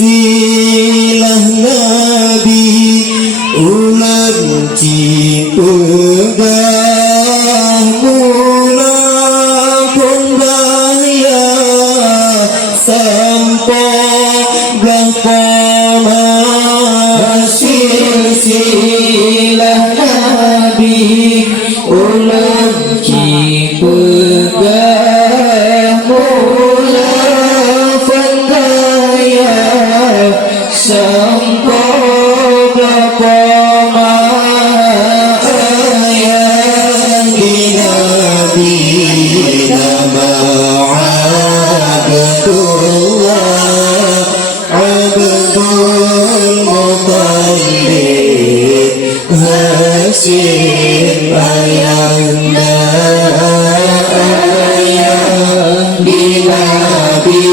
Silsilah Nabi ulam cipedah mula pun bahaya sampai berkoma. Silsilah Nabi ulam cipedah mula pun bahaya sampai berkoma. Ayat di Nabi nama Abdullah Abdul Muttalib Hashim ayahnya. Ayat di Nabi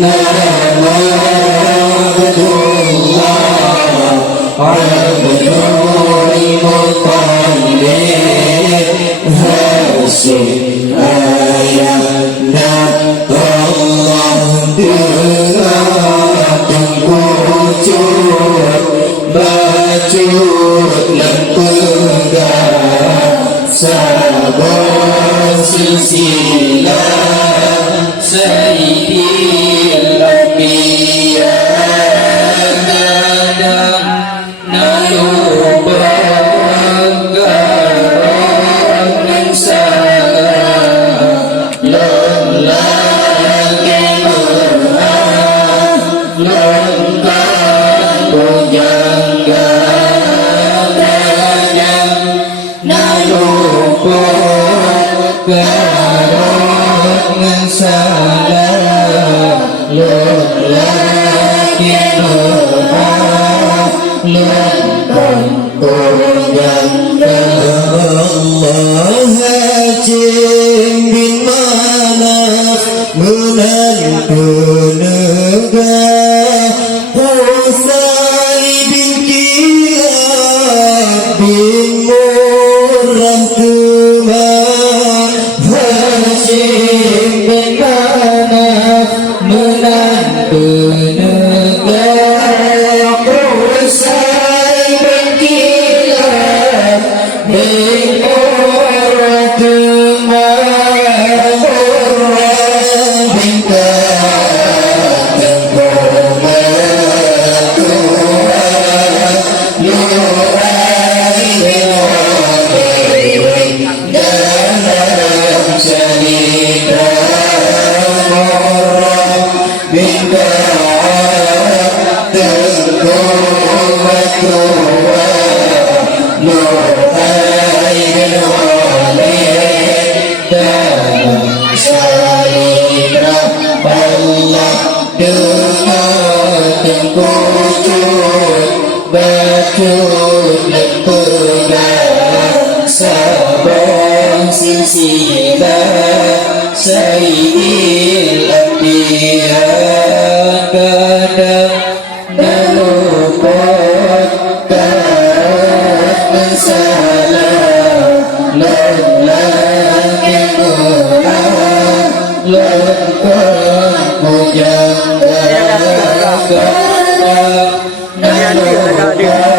nama Abdullah Abdul Muttalib Hashim ayahnya. Allah dengarkan wujud bacot dan pegang sabar silsilah Sayyidil Anbiya kadang nayubah garang salah lelaki berhak lengkap pujangga nayubah garang salah lelaki berhak lengkap pujangga. Allah Hashim bin Manaf menantu negara Qusay bin Kilab bin Murrah Kemah. Hashim bin Manaf menantu negara Qusay bin Kilab bin Murrah Kemah. Silsilah Sayyidil Anbiya kadang nalupot taat salah lelaki berhak lengkap pujangga kadang ada agak ada.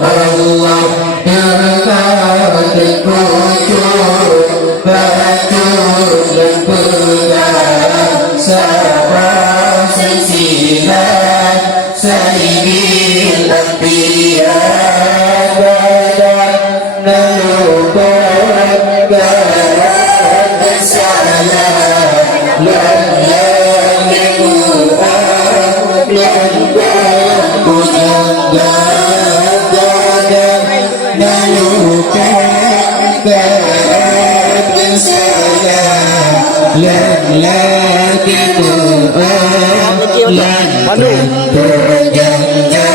Allah dengan berkucut batu berpegang sabar silsilah sayyidil anbiya badan nalukun garat bersalah lan yemu'ah lan kujangga badan nalukun garat bersalah lan yemu'ah lan kujangga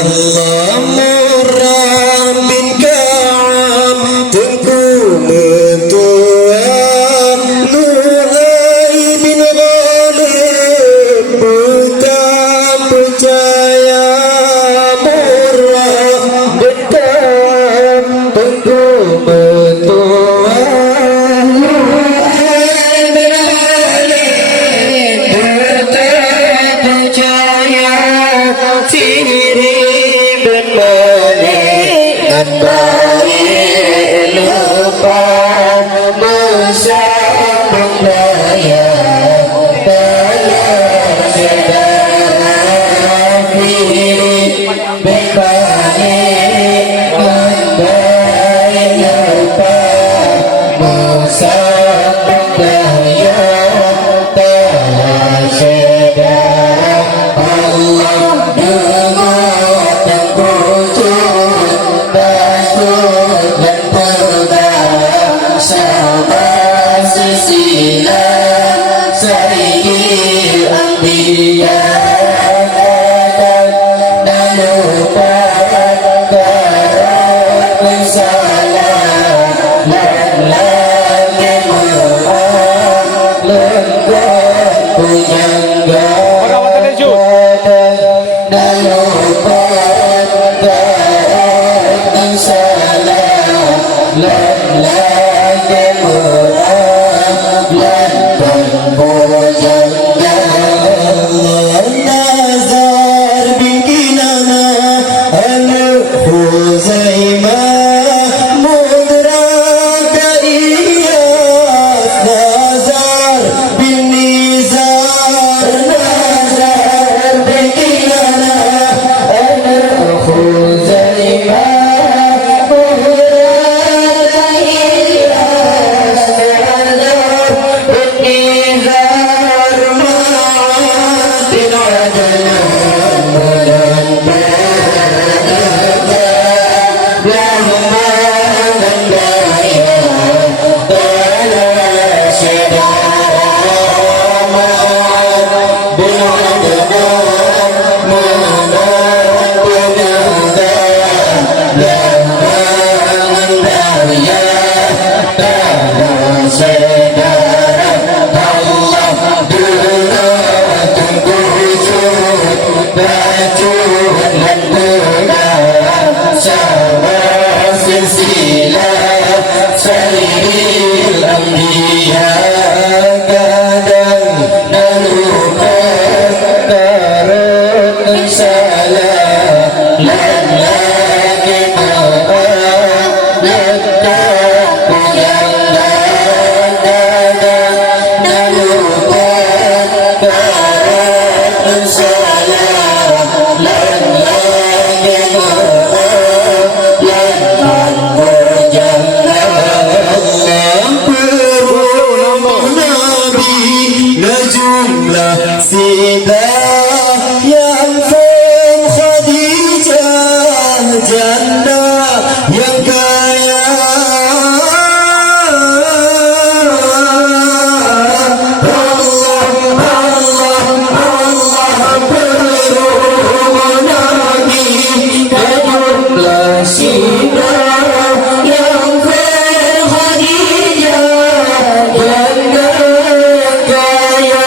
Allah murah min ka'am tengku mentuan Luhai bin Ghalib bukan percaya murah bin ka'am tengku mentuan Luhai bin Ghalib bukan percaya Siri bin Malik dan baik lupa bersambung daya saudara Siri bin Malik dan baik lupa bersambung daya saudara Allah dengar dan wujud tasud dan pegang sabar silsilah sayyidil anbiya dan lupa garat bersalah lan yemu'ah lan kujangga dan lupa garat bersalah lan yemu'ah lan kujangga Nazar bin Kinana al-Khuzaimah mudraka Iyas Nazar bin Nizar Nazar bin Kinana al-Khuzaimah mudraka Iyas Nazar bin Nizar ma'atin adalan bulan sayyidil anbiya kadang nalukan garat bersalah lan yemu'ah lan kujangga kadang nalukan garat bersalah lan yemu'ah lan kujangga jumlah sida yang fem Khadijah janda yang kaya Allah berumani jumlah sida yang fem Khadijah janda yang kaya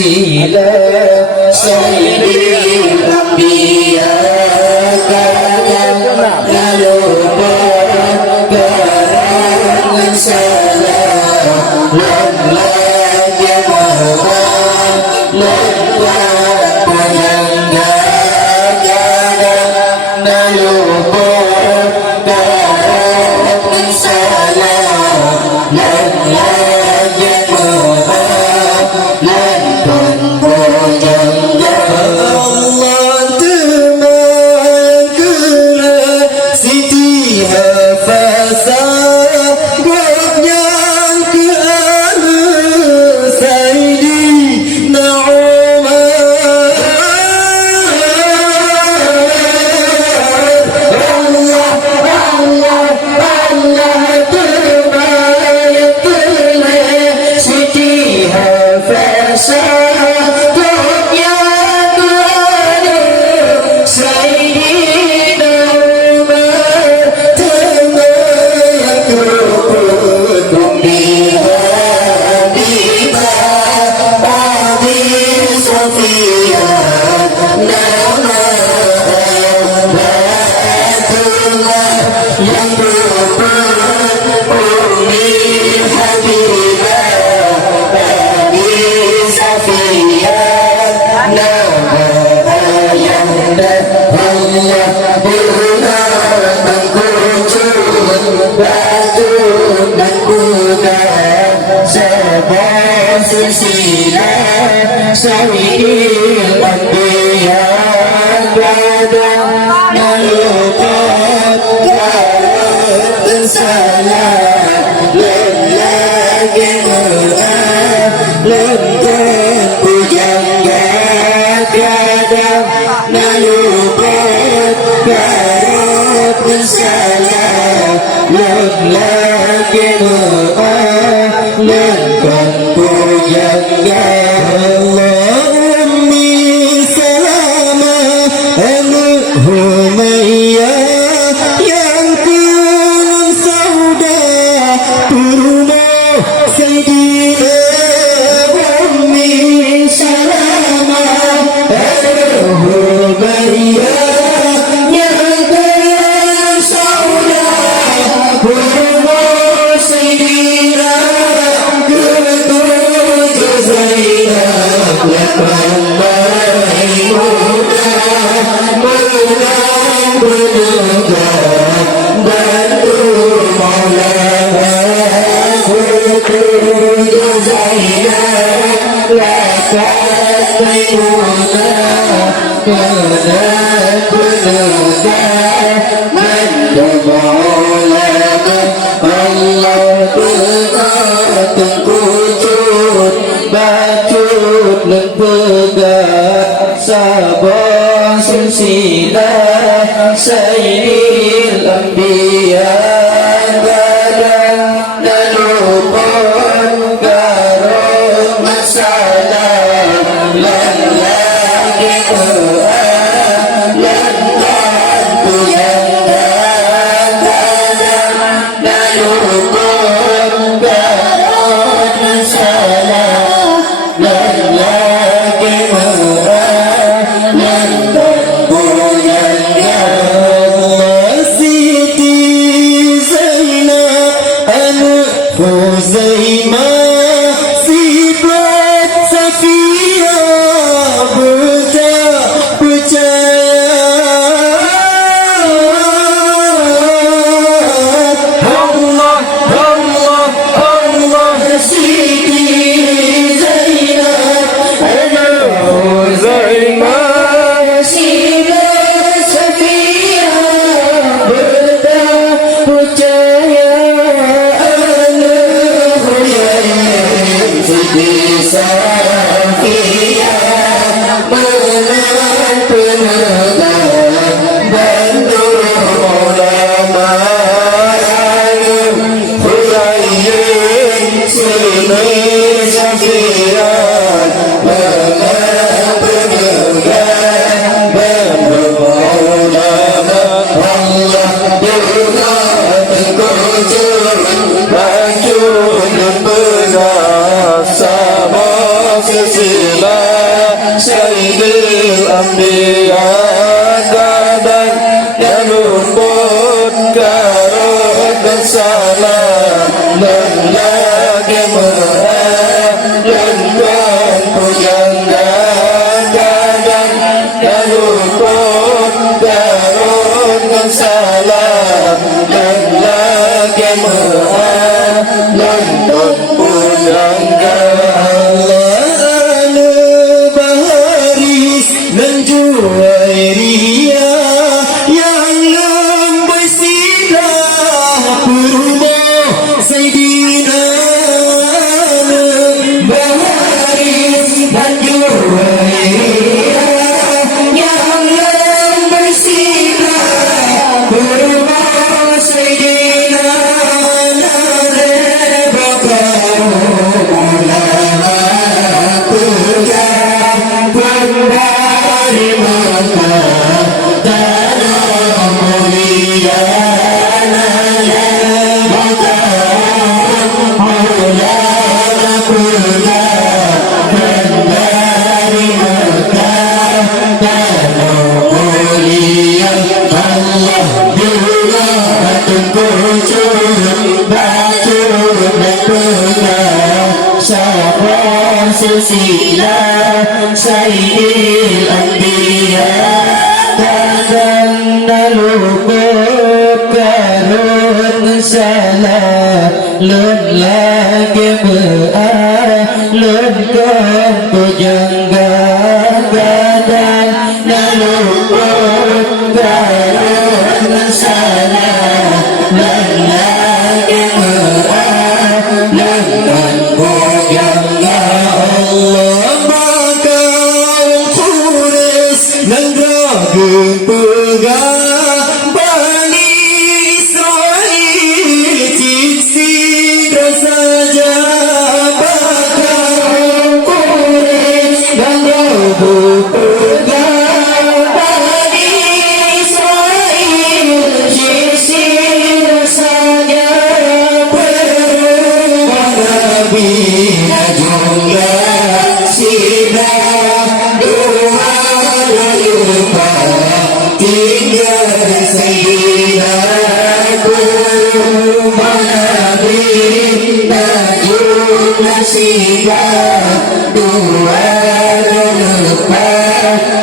silsila sayyidil anbiya kadang lalu berkarangan salam lagi mohon lepas penyangga kadang lalu berkarangan salam lagi mohon lepas penyangga Allah teman kera Siti Hafazah Gopnya ke arah Sayyidina Umar Allah teman kera Siti Hafazah silsilah sayyidil anbiya kadang melukat karat salam lagi maaf lengkap pujangga kadang melukat karat salam lagi maaf lengkap pujangga Allahummi salama Humayyah yang kunung sauda Purno Sayyidina Ummi salama Humayyah yang kunung sauda Purno Sayyidina Sabah silsilah sayyidil anbiya kadang nalupon karut masalah lagi lantan pujangga kadang nalupon karut masalah lagi Anbiya kadang Naluput karut salam lagi mengalankan pujangga kadang Naluput karut salam lagi mengalankan pujangga dan Juwairia yang lembai silah purba Sayyidina Baharis dan Juwairia yang lembai silah purba Sayyidina Bakar ulama pegang dari mata tanah mulia mata ulama pegang dari mata tanah mulia Allah juga tengkucur bacur dan pegang syafah silsilah Sayyidil Anbiya kadang naluput karun salah lun lagi beralunkan pujangga kadang naluput karun salah lun lagi beralunkan pujangga Allah maka Nanggung pegang Bani Israel Cik saja bakal Quraisy Nanggung pegang Bani Israel Cik saja Nabi jumlah sidang dua lupa tinggal Sayyidina Nabi jumlah sidang dua lupa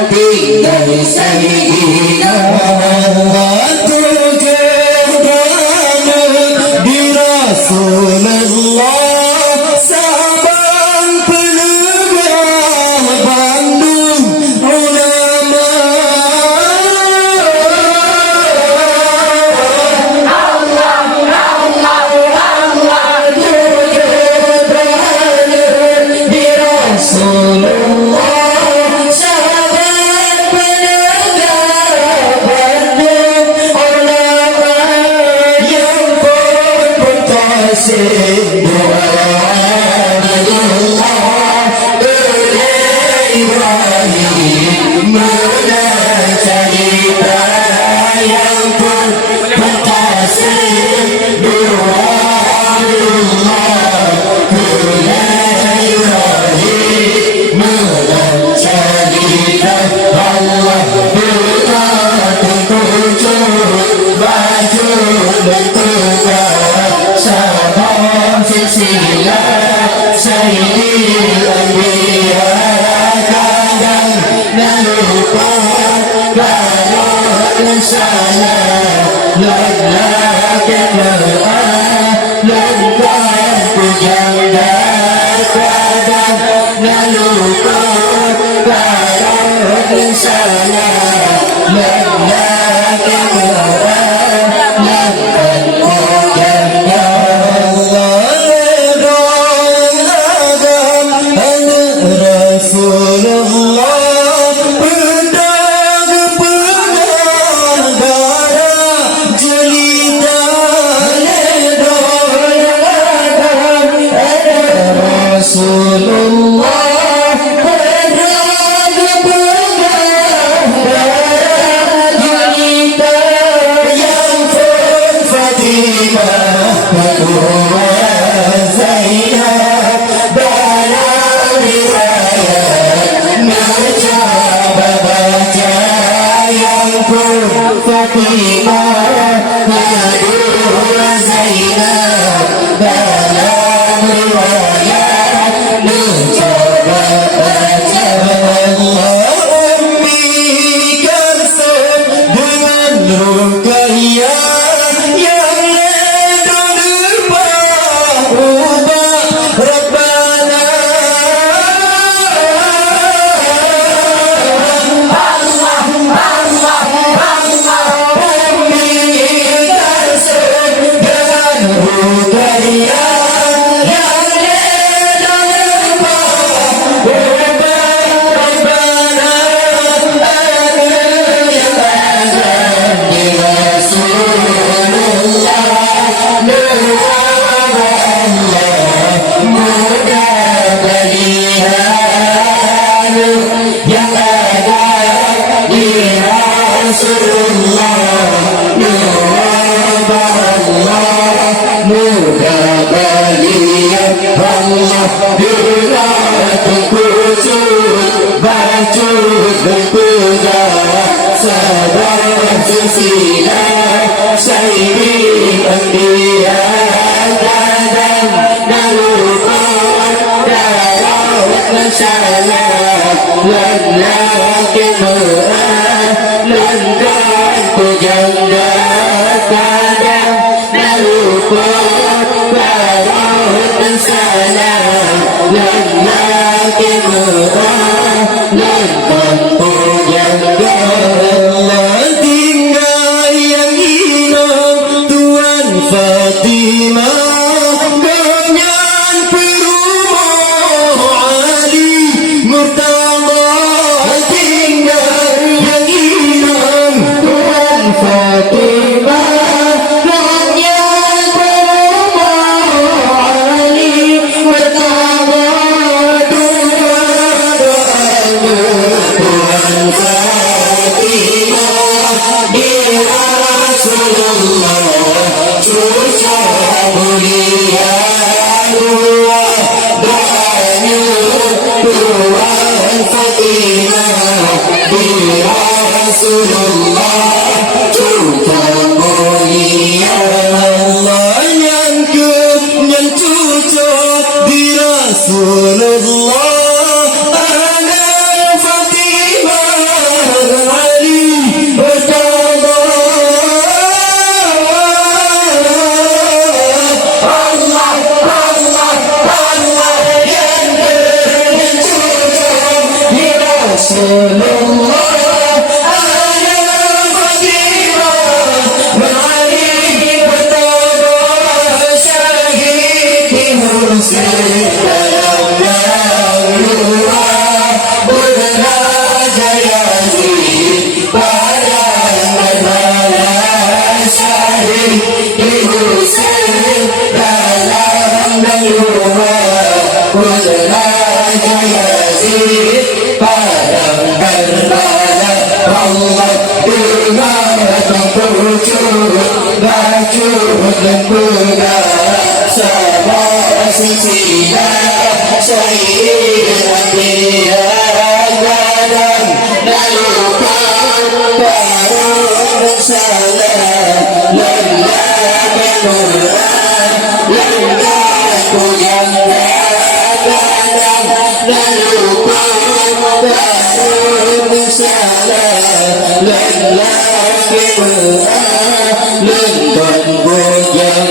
tinggal Sayyidina di Rasulullah Zainab, Bala, Riwayat, Najah, Baba pun Fatimah Kedua Zainab dalam riwayat mencoba baca Allah Ummi Kalsum dengan Ruqayyah yang ledon ubah Rabbana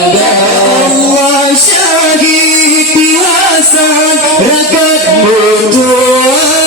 Allah syahid biasa rakyat berdoa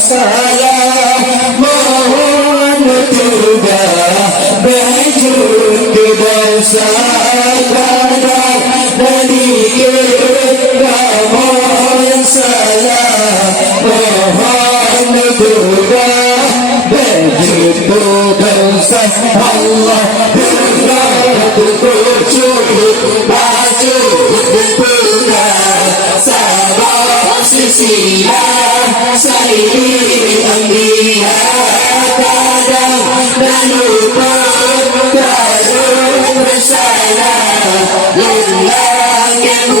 salam mohon juga baju dosa kadang dari kita mohon salam mohon juga baju dosa Allah baju juga sabab sisilah sayyidil anbiya kadang dan lupa kadang bersalah lillah yang